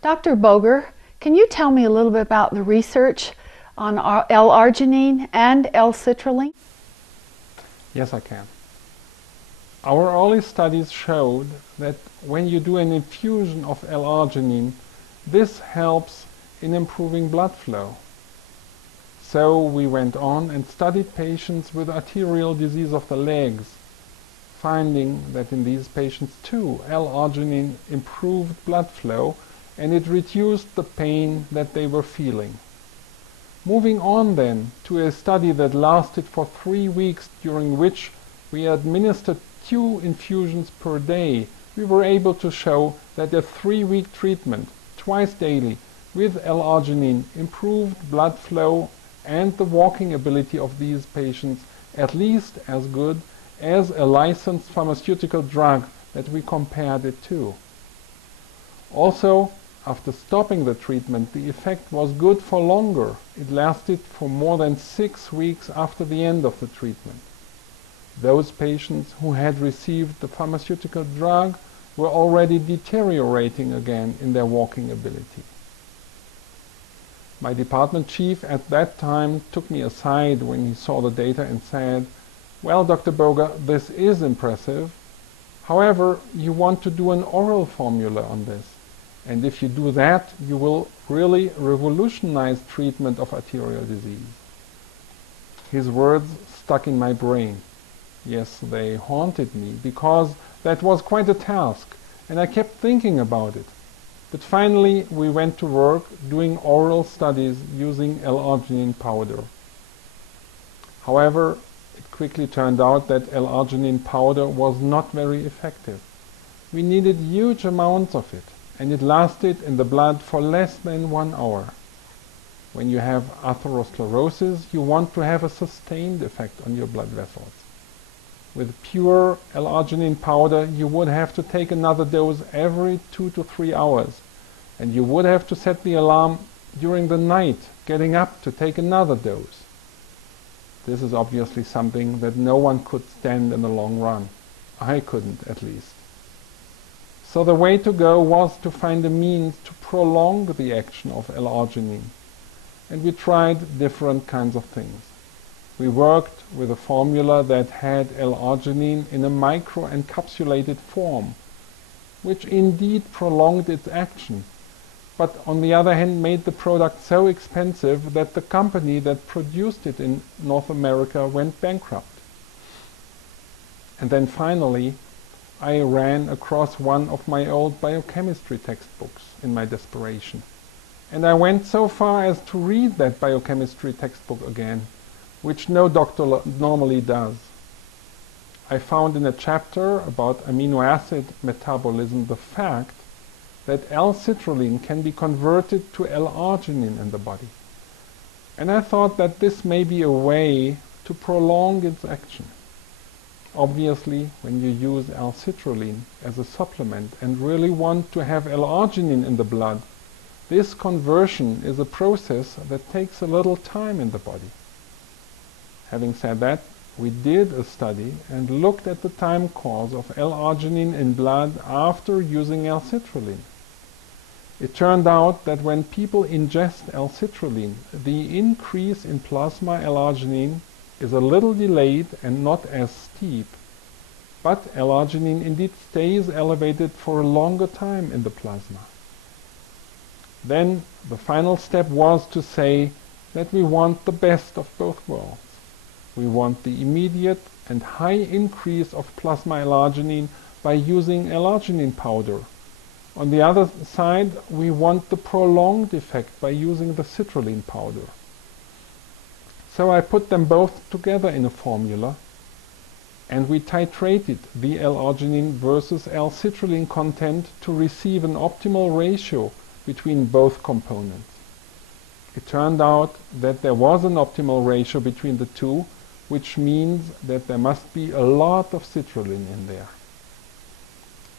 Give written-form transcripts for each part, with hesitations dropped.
Dr. Boger, can you tell me a little bit about the research on L-arginine and L-citrulline? Yes, I can. Our early studies showed that when you do an infusion of L-arginine, this helps in improving blood flow. So we went on and studied patients with arterial disease of the legs, finding that in these patients too, L-arginine improved blood flow and it reduced the pain that they were feeling. Moving on then to a study that lasted for 3 weeks, during which we administered 2 infusions per day, we were able to show that a 3-week treatment, twice daily, with L-arginine improved blood flow and the walking ability of these patients at least as good as a licensed pharmaceutical drug that we compared it to. Also, after stopping the treatment, the effect was good for longer. It lasted for more than 6 weeks after the end of the treatment. Those patients who had received the pharmaceutical drug were already deteriorating again in their walking ability. My department chief at that time took me aside when he saw the data and said, "Well, Dr. Boger, this is impressive. However, you want to do an oral formula on this. And if you do that, you will really revolutionize treatment of arterial disease." His words stuck in my brain. Yes, they haunted me, because that was quite a task, and I kept thinking about it. But finally, we went to work doing oral studies using L-arginine powder. However, it quickly turned out that L-arginine powder was not very effective. We needed huge amounts of it, and it lasted in the blood for less than 1 hour. When you have atherosclerosis, you want to have a sustained effect on your blood vessels. With pure L-arginine powder, you would have to take another dose every 2 to 3 hours, and you would have to set the alarm during the night, getting up to take another dose. This is obviously something that no one could stand in the long run. I couldn't, at least. So the way to go was to find a means to prolong the action of L-arginine, and we tried different kinds of things. We worked with a formula that had L-arginine in a microencapsulated form, which indeed prolonged its action, but on the other hand made the product so expensive that the company that produced it in North America went bankrupt. And then finally, I ran across one of my old biochemistry textbooks in my desperation. And I went so far as to read that biochemistry textbook again, which no doctor normally does. I found in a chapter about amino acid metabolism the fact that L-citrulline can be converted to L-arginine in the body. And I thought that this may be a way to prolong its action. Obviously, when you use L-citrulline as a supplement and really want to have L-arginine in the blood, this conversion is a process that takes a little time in the body. Having said that, we did a study and looked at the time course of L-arginine in blood after using L-citrulline. It turned out that when people ingest L-citrulline, the increase in plasma L-arginine is a little delayed and not as steep, but L-arginine indeed stays elevated for a longer time in the plasma. Then the final step was to say that we want the best of both worlds. We want the immediate and high increase of plasma L-arginine by using L-arginine powder. On the other side, we want the prolonged effect by using the citrulline powder. So I put them both together in a formula, and we titrated the L-arginine versus L-citrulline content to receive an optimal ratio between both components. It turned out that there was an optimal ratio between the two, which means that there must be a lot of citrulline in there.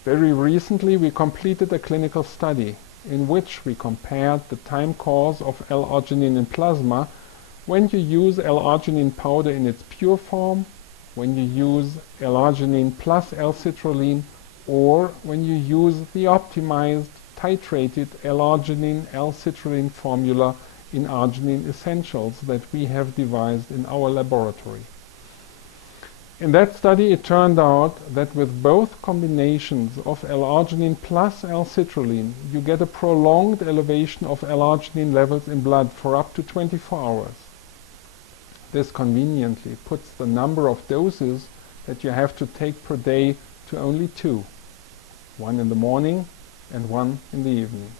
Very recently we completed a clinical study in which we compared the time course of L-arginine in plasma when you use L-arginine powder in its pure form, when you use L-arginine plus L-citrulline, or when you use the optimized titrated L-arginine, L-citrulline formula in Arginine Essentials that we have devised in our laboratory. In that study it turned out that with both combinations of L-arginine plus L-citrulline you get a prolonged elevation of L-arginine levels in blood for up to 24 hours. This conveniently puts the number of doses that you have to take per day to only 2, one in the morning and one in the evening.